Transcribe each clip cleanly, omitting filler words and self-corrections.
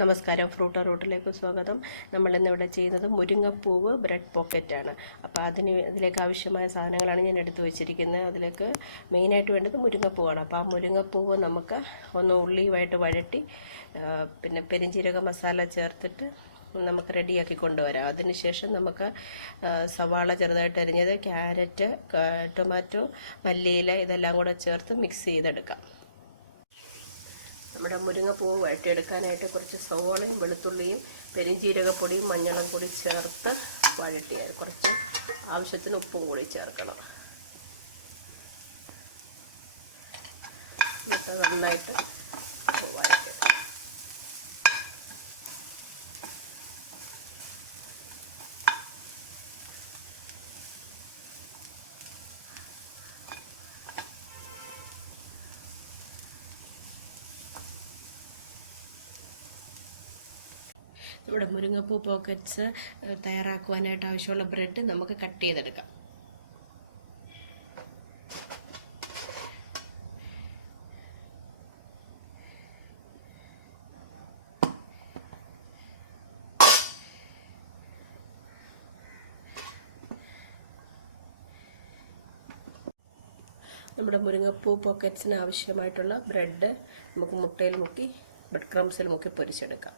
നമസ്കാരം, ഫ്രൂട്ട് റൂട്ടിലേക്ക് സ്വാഗതം. നമ്മളിന്നിവിടെ ചെയ്യുന്നത് മുരിങ്ങപ്പൂവ് ബ്രെഡ് പോക്കറ്റാണ്. അപ്പോൾ അതിലേക്ക് ആവശ്യമായ സാധനങ്ങളാണ് ഞാൻ എടുത്തു വെച്ചിരിക്കുന്നത്. അതിലേക്ക് മെയിനായിട്ട് വേണ്ടത് മുരിങ്ങപ്പൂവാണ്. അപ്പോൾ ആ മുരിങ്ങപ്പൂവ് നമുക്ക് ഒന്ന് ഉള്ളിയുമായിട്ട് വഴറ്റി പിന്നെ പെരിഞ്ചീരക മസാല ചേർത്തിട്ട് നമുക്ക് റെഡിയാക്കി കൊണ്ടുവരാം. അതിനുശേഷം നമുക്ക് സവാള ചെറുതായിട്ട് അരിഞ്ഞത്, ക്യാരറ്റ്, ടൊമാറ്റോ, മല്ലിയില ഇതെല്ലാം കൂടെ ചേർത്ത് മിക്സ് ചെയ്തെടുക്കാം. നമ്മുടെ മുരിങ്ങപ്പൂവ് വഴറ്റിയെടുക്കാനായിട്ട് കുറച്ച് സവോളയും വെളുത്തുള്ളിയും പെരിഞ്ചീരകപ്പൊടിയും മഞ്ഞളും കൂടി ചേർത്ത് വഴറ്റിയാൽ കുറച്ച് ആവശ്യത്തിന് ഉപ്പും കൂടി ചേർക്കണം. എന്നിട്ട് നന്നായിട്ട് വഴറ്റി നമ്മുടെ മുരിങ്ങപ്പൂ പോക്കറ്റ്സ് തയ്യാറാക്കുവാനായിട്ട് ആവശ്യമുള്ള ബ്രെഡ് നമുക്ക് കട്ട് ചെയ്തെടുക്കാം. നമ്മുടെ മുരിങ്ങപ്പൂ പോക്കറ്റ്സിന് ആവശ്യമായിട്ടുള്ള ബ്രെഡ് നമുക്ക് മുട്ടയിൽ മുക്കി ബ്രെഡ് ക്രംസിൽ മുക്കി പൊരിച്ചെടുക്കാം.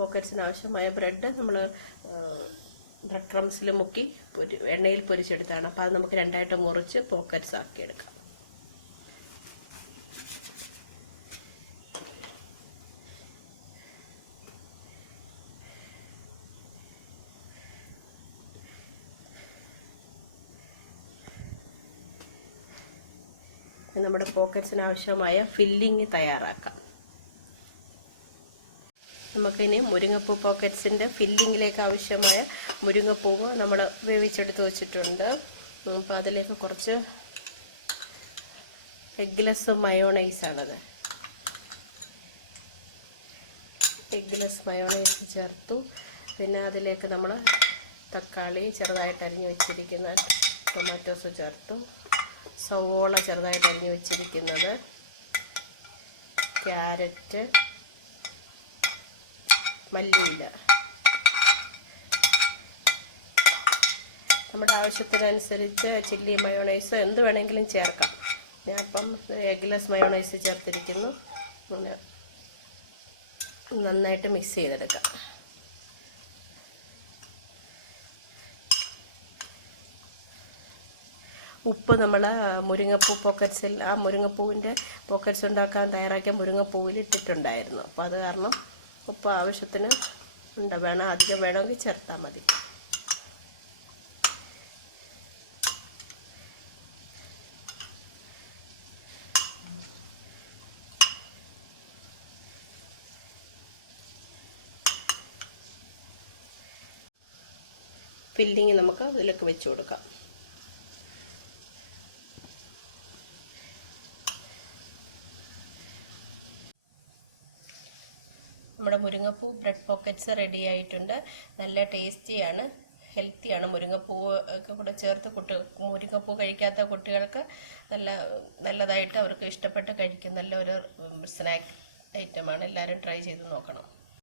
പോക്കറ്റ്സിന് ആവശ്യമായ ബ്രെഡ് നമ്മൾ ബ്രെഡ് ക്രംസിൽ മുക്കി എണ്ണയിൽ പൊരിച്ചെടുത്താണ്. അപ്പോൾ അത് നമുക്ക് രണ്ടായിട്ട് മുറിച്ച് പോക്കറ്റ്സ് ആക്കിയെടുക്കാം. നമ്മുടെ പോക്കറ്റ്സിന് ആവശ്യമായ ഫില്ലിങ് തയ്യാറാക്കാം. നമുക്കിനി മുരിങ്ങപ്പൂ പോക്കറ്റ്സിൻ്റെ ഫില്ലിങ്ങിലേക്ക് ആവശ്യമായ മുരിങ്ങപ്പൂവ് നമ്മൾ വേവിച്ചെടുത്ത് വെച്ചിട്ടുണ്ട്. അപ്പോൾ അതിലേക്ക് കുറച്ച് എഗ്ഗ്ലെസ് മയോണൈസാണത്. എഗ്ഗ്ലെസ് മയോണൈസ് ചേർത്തു. പിന്നെ അതിലേക്ക് നമ്മൾ തക്കാളി ചെറുതായിട്ട് അരിഞ്ഞു വെച്ചിരിക്കുന്ന ടൊമാറ്റോസ് ചേർത്തു. സവോള ചെറുതായിട്ട് അരിഞ്ഞു വെച്ചിരിക്കുന്നത്, ക്യാരറ്റ്, മല്ലിയില, നമ്മുടെ ആവശ്യത്തിനനുസരിച്ച് ചില്ലി മയോണൈസ് എന്ത് വേണമെങ്കിലും ചേർക്കാം. ഞാനിപ്പം എഗ്ഗ്ലെസ് മയോണൈസ് ചേർത്തിരിക്കുന്നു. നന്നായിട്ട് മിക്സ് ചെയ്തെടുക്കാം. ഉപ്പ് നമ്മൾ മുരിങ്ങപ്പൂ പോക്കറ്റ്സിൽ ആ മുരിങ്ങപ്പൂവിൻ്റെ പോക്കറ്റ്സ് ഉണ്ടാക്കാൻ തയ്യാറാക്കിയ മുരിങ്ങപ്പൂവിൽ ഇട്ടിട്ടുണ്ടായിരുന്നു. അപ്പോൾ അത് കാരണം ഉപ്പ് ആവശ്യത്തിന് വേണം. അധികം വേണമെങ്കിൽ ചേർത്താൽ മതി. ഫില്ലിങ് നമുക്ക് ഇതിലേക്ക് വെച്ച് കൊടുക്കാം. നമ്മുടെ മുരിങ്ങപ്പൂ ബ്രെഡ് പോക്കറ്റ്സ് റെഡി ആയിട്ടുണ്ട്. നല്ല ടേസ്റ്റിയാണ്, ഹെൽത്തിയാണ്. മുരിങ്ങപ്പൂവ് ഒക്കെ കൂടെ ചേർത്ത് മുരിങ്ങപ്പൂ കഴിക്കാത്ത കുട്ടികൾക്ക് നല്ലതായിട്ട് അവർക്ക് ഇഷ്ടപ്പെട്ട് കഴിക്കും. നല്ലൊരു സ്നാക്ക് ഐറ്റമാണ്. എല്ലാവരും ട്രൈ ചെയ്ത് നോക്കണം.